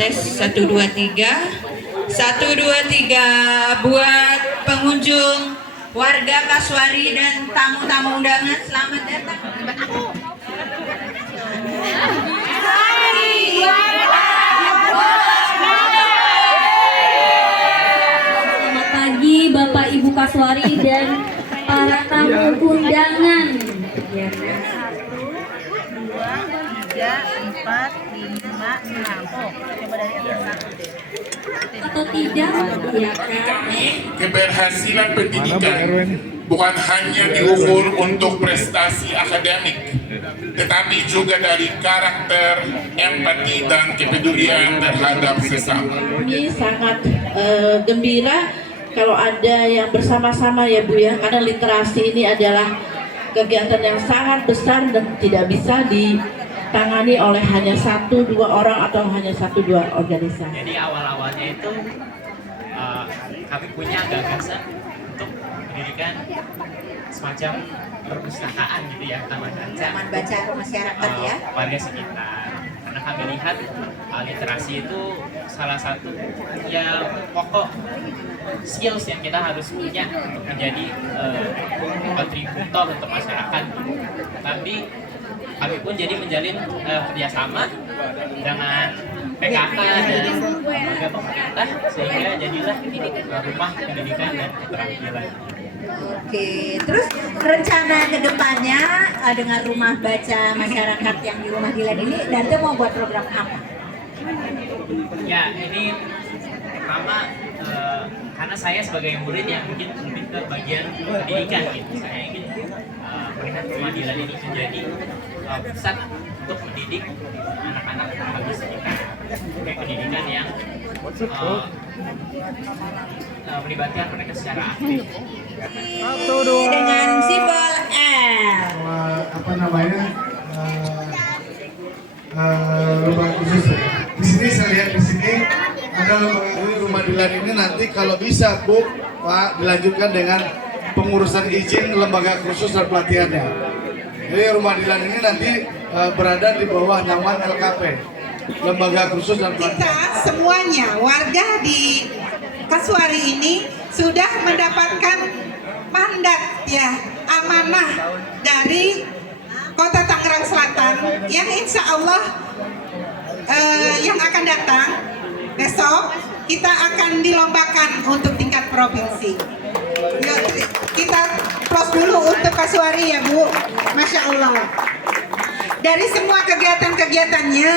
tes 1 2 3. 1 2 3 buat pengunjung warga Kasuari dan tamu-tamu undangan, selamat datang. Selamat pagi Bapak Ibu Kasuari dan para tamu undangan. 1, 2, 3, 4, 5, 6. Oh, coba dari atas satu deh. Atau tidak? Ya kan? Keberhasilan pendidikan bukan hanya diukur untuk prestasi akademik, tetapi juga dari karakter, empati, dan kepedulian terhadap sesama. Ini sangat gembira kalau ada yang bersama-sama ya Bu ya, karena literasi ini adalah kegiatan yang sangat besar dan tidak bisa ditangani oleh hanya 1-2 orang atau hanya 1-2 organisasi. Jadi awal-awalnya itu kami punya gagasan untuk mendirikan semacam perpustakaan gitu ya, taman baca masyarakat ya. warga sekitar. Karena kami lihat literasi itu salah satu yang pokok skills yang kita harus punya untuk menjadi kontributor untuk masyarakat. Tapi kami pun jadi menjalin kerjasama dengan PKK dan lembaga pemerintah sehingga jadilah rumah pendidikan dan keterampilan. Oke, terus rencana kedepannya dengan rumah baca masyarakat yang di Rumah Dilan ini, Dante mau buat program apa? Ya, ini pertama karena saya sebagai murid yang mungkin lebih ke bagian pendidikan gitu. Saya ingin melihat Rumah Dilan ini menjadi pusat untuk mendidik anak-anak bagi sekitar. Kayak pendidikan yang melibatkan mereka secara aktif. Dengan simbol L. Apa namanya, lembaga khusus. Di sini saya lihat di sini ada lembaga Rumah Dilan ini, nanti kalau bisa Bu Pak dilanjutkan dengan pengurusan izin lembaga khusus dan pelatihannya. Jadi Rumah Dilan ini nanti berada di bawah naungan LKP, lembaga khusus dan pelatihan. Kita semuanya warga di Kasuari ini sudah mendapatkan mandat ya, amanah dari Kota Tangerang Selatan yang insya Allah yang akan datang besok kita akan dilombakan untuk tingkat provinsi. Yuk, kita close dulu untuk Kasuari ya Bu, Masya Allah. Dari semua kegiatan-kegiatannya,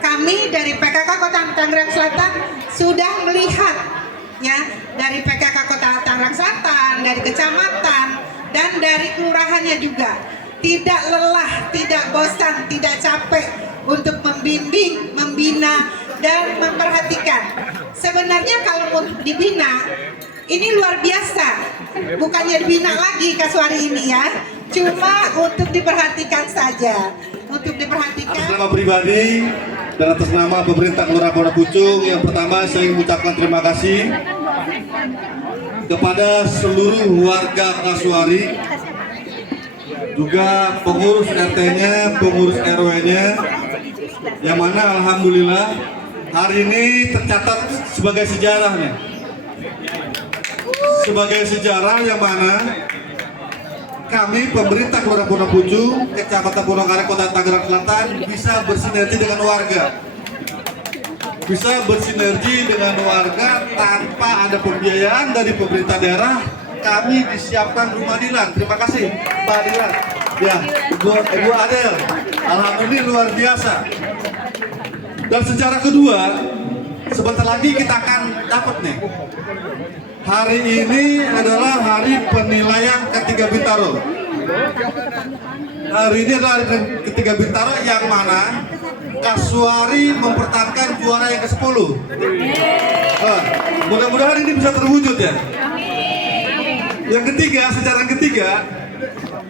kami dari PKK Kota Tangerang Selatan sudah melihat ya, dari PKK Kota Tangerang Selatan, dari kecamatan, dan dari kelurahannya juga tidak lelah, tidak bosan, tidak capek untuk membimbing, membina, dan memperhatikan. Sebenarnya kalau mau dibina, ini luar biasa, bukannya dibina lagi Kasuari ini ya, cuma untuk diperhatikan saja, untuk diperhatikan. Atas nama pribadi dan atas nama pemerintah Kelurahan Pondok Pucung, yang pertama saya ingin mengucapkan terima kasih kepada seluruh warga Kasuari, juga pengurus RT-nya, pengurus RW-nya, yang mana alhamdulillah hari ini tercatat sebagai sejarahnya. Sebagai sejarah yang mana kami pemerintah Kelurahan Pondok Pucung, Kecamatan Pondokarya, Kota Tangerang Selatan bisa bersinergi dengan warga. Bisa bersinergi dengan warga tanpa ada pembiayaan dari pemerintah daerah. Kami disiapkan Rumah Dilan. Terima kasih Pak Dilan. Ya, Ibu Adel. Alhamdulillah luar biasa. Dan secara kedua, sebentar lagi kita akan dapat nih. Hari ini adalah hari penilaian ketiga Bintaro. Hari ini adalah hari ketiga Bintaro yang mana Kasuari mempertahankan juara yang ke-10. Mudah-mudahan ini bisa terwujud ya. Yang ketiga, secara ketiga,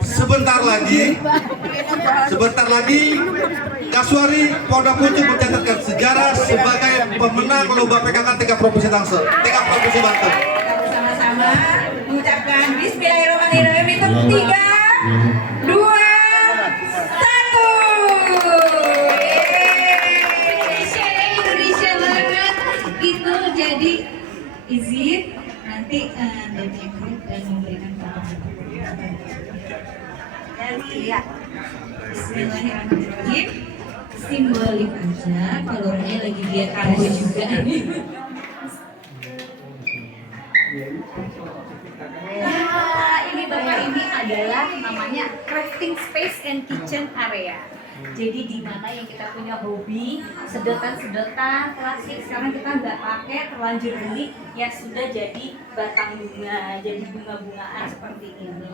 sebentar lagi Kasuari Pondok Pucung mencatatkan sejarah sebagai pemenang lomba PKK tingkat provinsi Tangsel, tingkat provinsi Banten. Sama-sama mengucapkan Bismillahirrahmanirrahim. Hitung 3, 2, 1. Indonesia dan memberikan ya. Bismillahirrahmanirrahim. Simbolik aja, kolornya lagi dia karya juga nih. Nah, ini Bapak, ini adalah namanya crafting space and kitchen area. Jadi di mana yang kita punya hobi sedotan klasik, sekarang kita nggak pakai, terlanjur beli ya sudah jadi batang bunga, jadi bunga-bungaan seperti ini.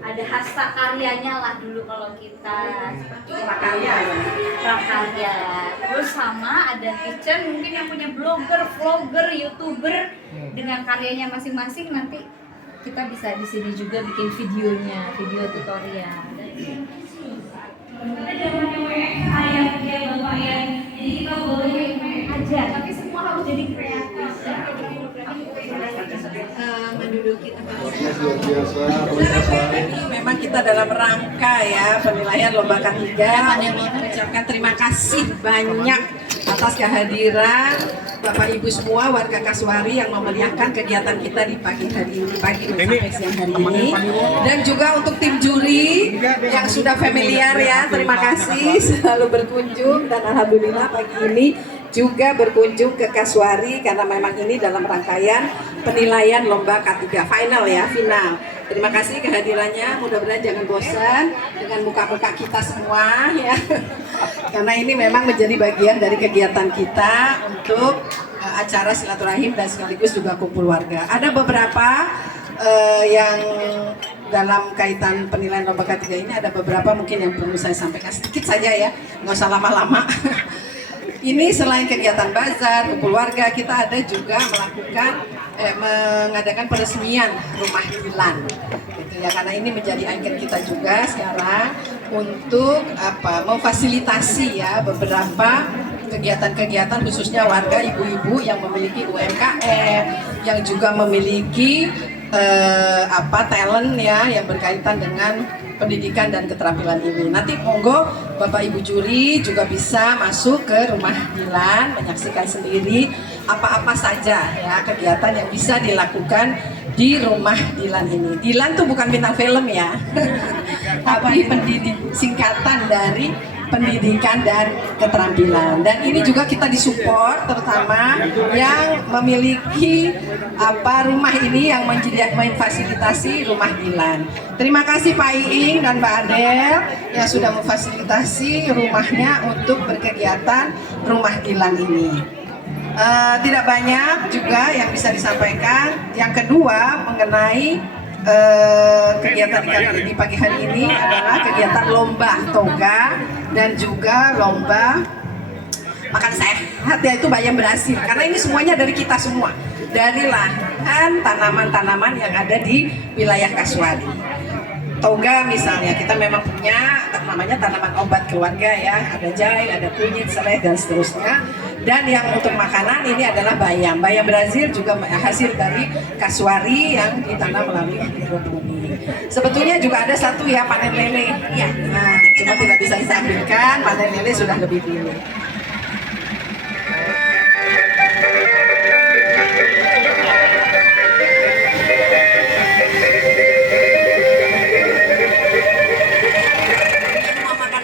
Ada hasta karyanya lah dulu kalau kita seperti prakarya. Terus sama ada kitchen, mungkin yang punya blogger, vlogger, youtuber dengan karyanya masing-masing, nanti kita bisa di sini juga bikin videonya, video tutorial. Kita jangan WFH ya Bapak ya. Jadi kita boleh aja, tapi semua harus jadi kreatif. Menduduki tempat ini memang kita dalam rangka ya penilaian lomba K3 mengucapkan terima kasih banyak atas kehadiran Bapak Ibu semua warga Kasuari yang memeriahkan kegiatan kita di pagi hari ini, pagi sampai siang hari ini, dan juga untuk tim juri yang sudah familiar ya, terima kasih selalu berkunjung, dan alhamdulillah pagi ini juga berkunjung ke Kasuari karena memang ini dalam rangkaian penilaian lomba K3 final ya, final. Terima kasih kehadirannya, mudah-mudahan jangan bosan dengan muka-muka kita semua ya. Karena ini memang menjadi bagian dari kegiatan kita untuk acara silaturahim dan sekaligus juga kumpul warga. Ada beberapa yang dalam kaitan penilaian lomba K3 ini ada beberapa mungkin yang perlu saya sampaikan sedikit saja ya, nggak usah lama-lama. Ini selain kegiatan bazar, kumpul warga, kita ada juga mengadakan peresmian rumah Dilan, gitu ya, karena ini menjadi ikon kita juga sekarang untuk memfasilitasi ya beberapa kegiatan-kegiatan khususnya warga ibu-ibu yang memiliki UMKM, yang juga memiliki talent ya yang berkaitan dengan pendidikan dan keterampilan ini. Nanti monggo Bapak Ibu juri juga bisa masuk ke rumah Dilan, menyaksikan sendiri apa-apa saja ya kegiatan yang bisa dilakukan di rumah Dilan ini. Dilan tuh bukan bintang film ya, tapi singkatan dari pendidikan dan keterampilan. Dan ini juga kita disupport terutama yang memiliki rumah ini yang memfasilitasi rumah Dilan. Terima kasih Pak Iing dan Mbak Adel yang sudah memfasilitasi rumahnya untuk berkegiatan rumah Dilan ini. Tidak banyak juga yang bisa disampaikan. Yang kedua mengenai kegiatan di pagi hari ini adalah kegiatan lomba toga dan juga lomba makan sehat, yaitu Bayam Berhasil, karena ini semuanya dari kita semua, dari lahan tanaman-tanaman yang ada di wilayah Kasuari. Toga misalnya kita memang punya namanya tanaman obat keluarga ya, ada jahe, ada kunyit, serai dan seterusnya. Dan yang untuk makanan ini adalah bayam. Bayam Brazil juga hasil dari Kasuari yang ditanam melalui hidroponi. Sebetulnya juga ada satu ya, panen lele. Ya, nah, cuma tidak bisa ditampilkan, panen lele sudah lebih dulu.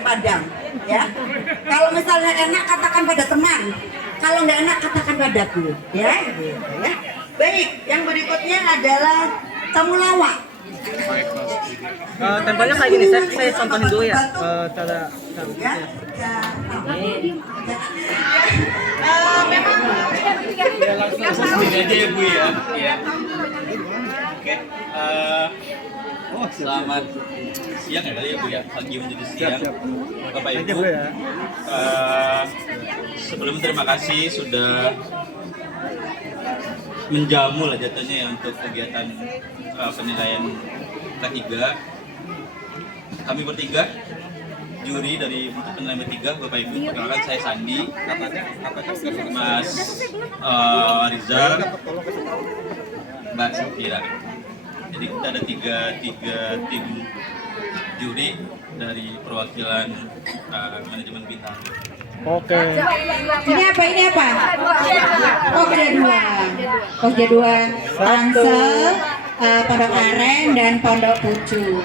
Padang, ya. Kalau misalnya enak katakan pada teman, kalau nggak enak katakan padaku, ya. Baik, yang berikutnya adalah temulawak. Tempelnya kayak gini, saya contohin dulu ya cara langsung aja ya Bu ya. Oke. Selamat siang ya kali ya Bu ya, pagi menuju siang. Bapak Ibu, sebelum terima kasih sudah menjamu lah jatuhnya ya untuk kegiatan penilaian K3. Kami bertiga juri dari penilaian K3, Bapak Ibu, perkenalkan saya Sandi, Mas Rizal, Mbak Safira. Jadi kita ada tiga tim juri dari perwakilan manajemen bintang. Oke. Ini apa? Ini apa? Pokja 2. Pokja 2. Tangsel, Pondok Aren dan Pondok Pucung.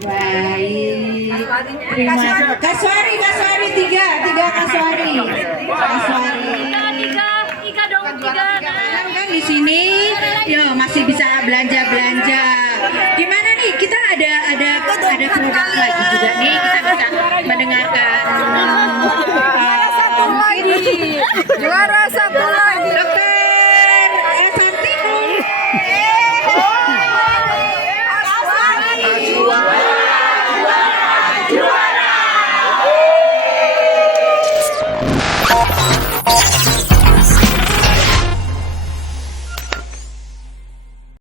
Baik. Terima kasih. Kasuari 3 Kasuari. Tiga dong, tiga. Kan di sini, yo masih bisa belanja. Gimana nih? Kita ada produk lagi juga nih. Kita bisa mendengarkan. Juara satu